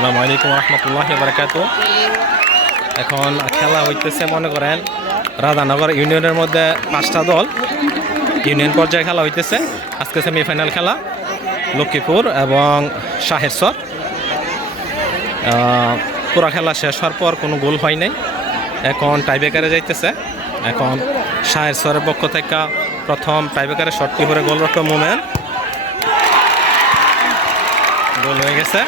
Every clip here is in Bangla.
আসসালামু আলাইকুম রহমতুল্লাহ বারকাত এখন খেলা হইতেছে, মনে করেন, রাধানগর ইউনিয়নের মধ্যে পাঁচটা দল। ইউনিয়ন পর্যায়ে খেলা হইতেছে। আজকে সেমিফাইনাল খেলা, লক্ষ্মীপুর এবং শাহেরসর পুরা খেলা শেষ হওয়ার পর কোনো গোল হয় নাই। এখন টাইব্রেকারে যাইতেছে। এখন শাহেরসরের পক্ষ থেকে প্রথম টাইব্রেকারে শর্টটি করে গোল রক্ষ মুভমেন্ট গোল হয়ে গেছে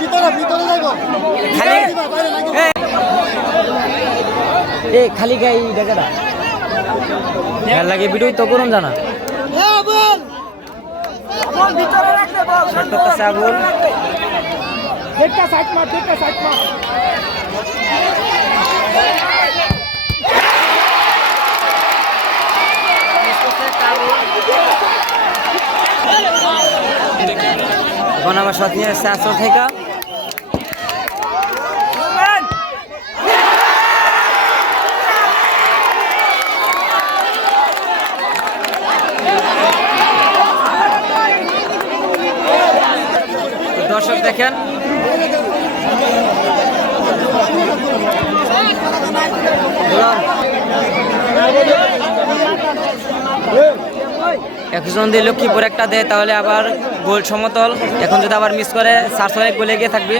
ভিতরে ভিতরে যাইবো খালি এ খালি গাই জায়গাটা। খেয়াল লাগে ভিডিও তো করুন জানা। এখন আমার সাথে নিয়ে আসছে আসল থেকে দর্শক দেখেন। একজন দিয়ে লক্ষ্মীপুর একটা দেয়, তাহলে আবার গোল সমতল। এখন যদি আবার মিস করে চারশো এক গোলে গিয়ে থাকবে।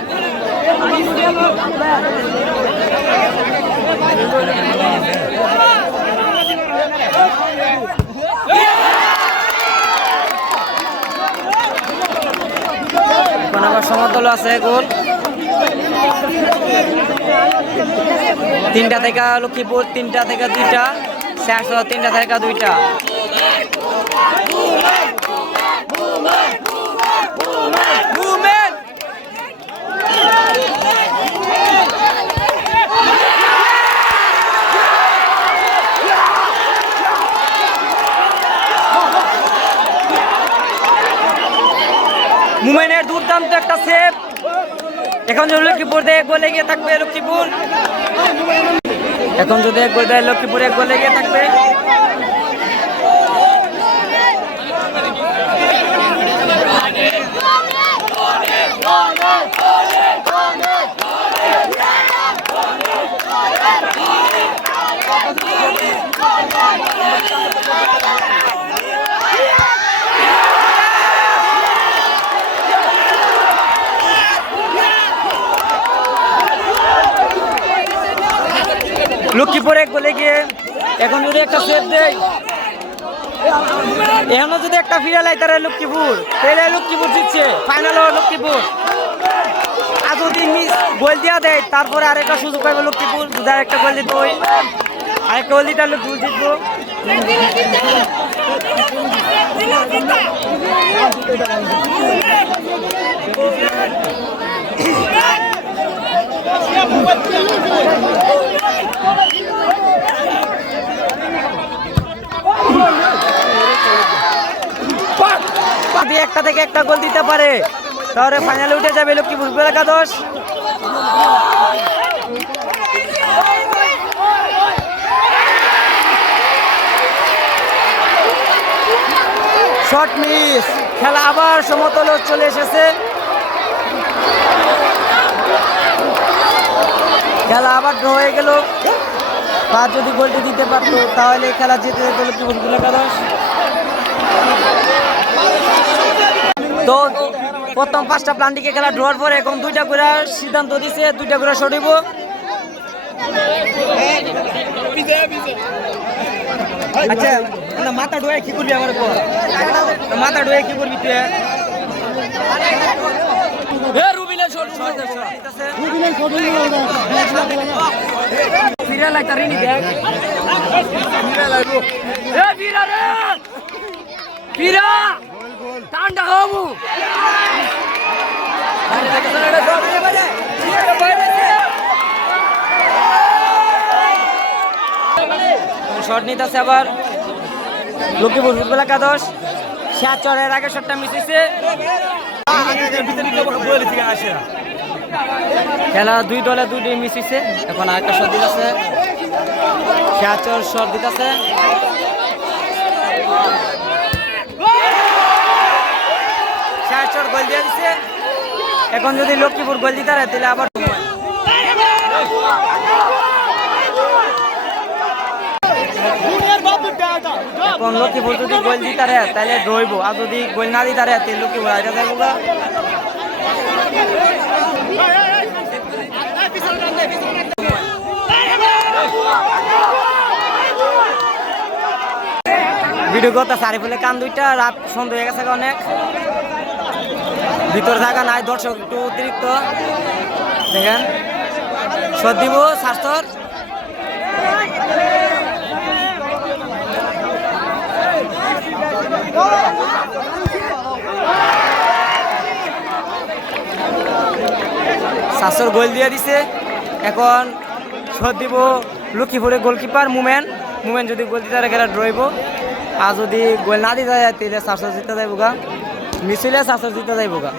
এখন আছে গোল। তিনটা থেকে লক্ষ্মীপুর তিনটা থেকে দুইটা চারশো তিনটা থেকে দুইটা। দুর্দান্ত একটা সেভ এখন যদি লক্ষ্মীপুর দিয়ে গোলে গিয়ে থাকবে লক্ষ্মীপুর। এখন যদি এক গোল দেয় লক্ষ্মীপুর এক গোলে গিয়ে থাকবে। লক্ষ্মীপুর গোলে গিয়ে এখন যদি একটা সেভ দেয়, এখনও যদি একটা ফিরে লাই তারা লক্ষ্মীপুর। তাহলে লক্ষ্মীপুর জিতছে ফাইনাল লক্ষ্মীপুর। আর যদি মিস গোল দিয়া দেয়, তারপরে আরেকটা সুযোগ পাইবে লক্ষ্মীপুর, যদি আরেকটা গোল দিত ওই আরেকটা গোল দিতে লক্ষ্মীপুর জিতবো। যদি একটা থেকে একটা গোল দিতে পারে। তাহলে ফাইনালে উঠে যাবে লক্ষ্মীপুর একাদশ। Short miss. খেলা আবার সমতল চলে এসেছে। খেলা আবার ড্র হয়ে গেল। বা যদি গোলটি দিতে পারতো, তাহলে খেলা জিতে যেত লক্ষ্মীপুর একাদশ। তো প্রথম পাঁচটা প্লান্টিকে খেলা ড্রোয়ার পরে এখন দুইটা করে সিদ্ধান্ত দিছে দুইটা করে সরিব আচ্ছা মাথা ডোয়ে কি করবি আমার মাথা ডোয়ে কি করবি তুই? রে! ফিরা! ঠান্ডা হবু শট নিতেছে আবার। লক্ষ্মীপুর ফুটবল একাদশ। চরের আগে শটটা মিস হয়েছে খেলা দুই দলে দুইটি মিস হয়েছে এখন আরেকটা শট দিতেছে। চর শট দিতেছে। চর গোল দিয়ে দিচ্ছে এখন যদি লক্ষ্মীপুর গোল দিতে তাহলে আবার এখন লক্ষ্মীপুর যদি গোল দিতে পারে, তাহলে রইব আর যদি গোল না দিতে পারে, তাহলে লক্ষ্মীপুর আগে যাইব গা। ভিডিও করতে সারি ফেলে কান দুইটা, রাত সন্ধ্যা হয়ে গেছে অনেক। ভিতর থাকা নাই, দর্শক একটু অতিরিক্ত। দেখেন সর্দিব স্বাস্থ্যর শাশ্বর গোল দিয়ে দিছে। এখন শোধ দিব লক্ষ্মীপুরের গোলকিপার মুমেন। মুমেন যদি গোল দিতে গেলে ড্রইব আর যদি গোল না দিতে যায়, তাহলে শাশ্বর জিতে যাইব গা। মিছিলে শাশ্বর জিতে যাইব গা।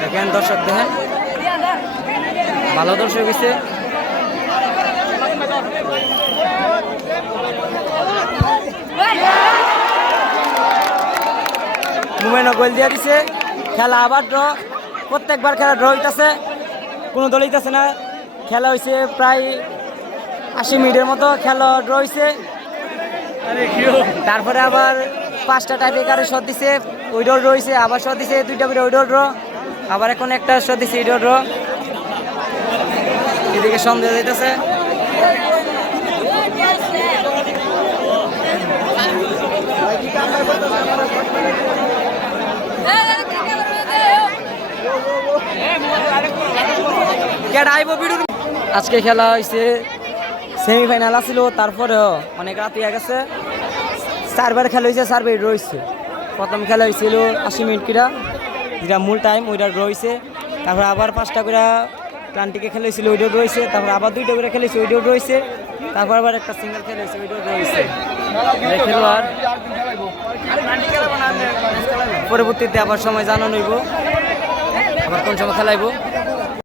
দেখেন দর্শক, দেখেন। ভালো দর্শক হয়েছে মুমেনও গোল দিয়ে দিছে। খেলা আবার ড্র প্রত্যেকবার খেলা ড্র হইতেছে, কোনো দল হইতেছে না। খেলা হয়েছে প্রায় আশি মিনিটের মতো খেলা ড্র হয়েছে তারপরে আবার পাঁচটা টাইপেকারে শট দিছে ওইটাও ড্র হয়েছে আবার শট দিছে, দুইটা করে ওইটাও ড্র আবার এখন একটা শট দিছে এইটাও ড্র এদিকে সন্দেহ দিতেছে বিড়ুর আজকে খেলা হয়েছে সেমিফাইনাল আছিল, তারপরেও অনেক রাত গেছে। চারবার খেলা হয়েছে চারবার রয়েছে প্রথম খেলা হয়েছিল আশি মিনিট কিরা, যেটা মূল টাইম ওইটা রয়েছে তারপর আবার পাঁচটা করে প্লান্টিকে খেলা হয়েছিল ওইটাও রয়েছে তারপর আবার দুইটা করে খেলেছে ওইটাও রয়েছে তারপর আবার একটা সিঙ্গেল খেলা হয়েছে ওইটাও রয়েছে পরবর্তীতে আবার সময় জানানো হইব। আবার কোন সময় খেলাইব?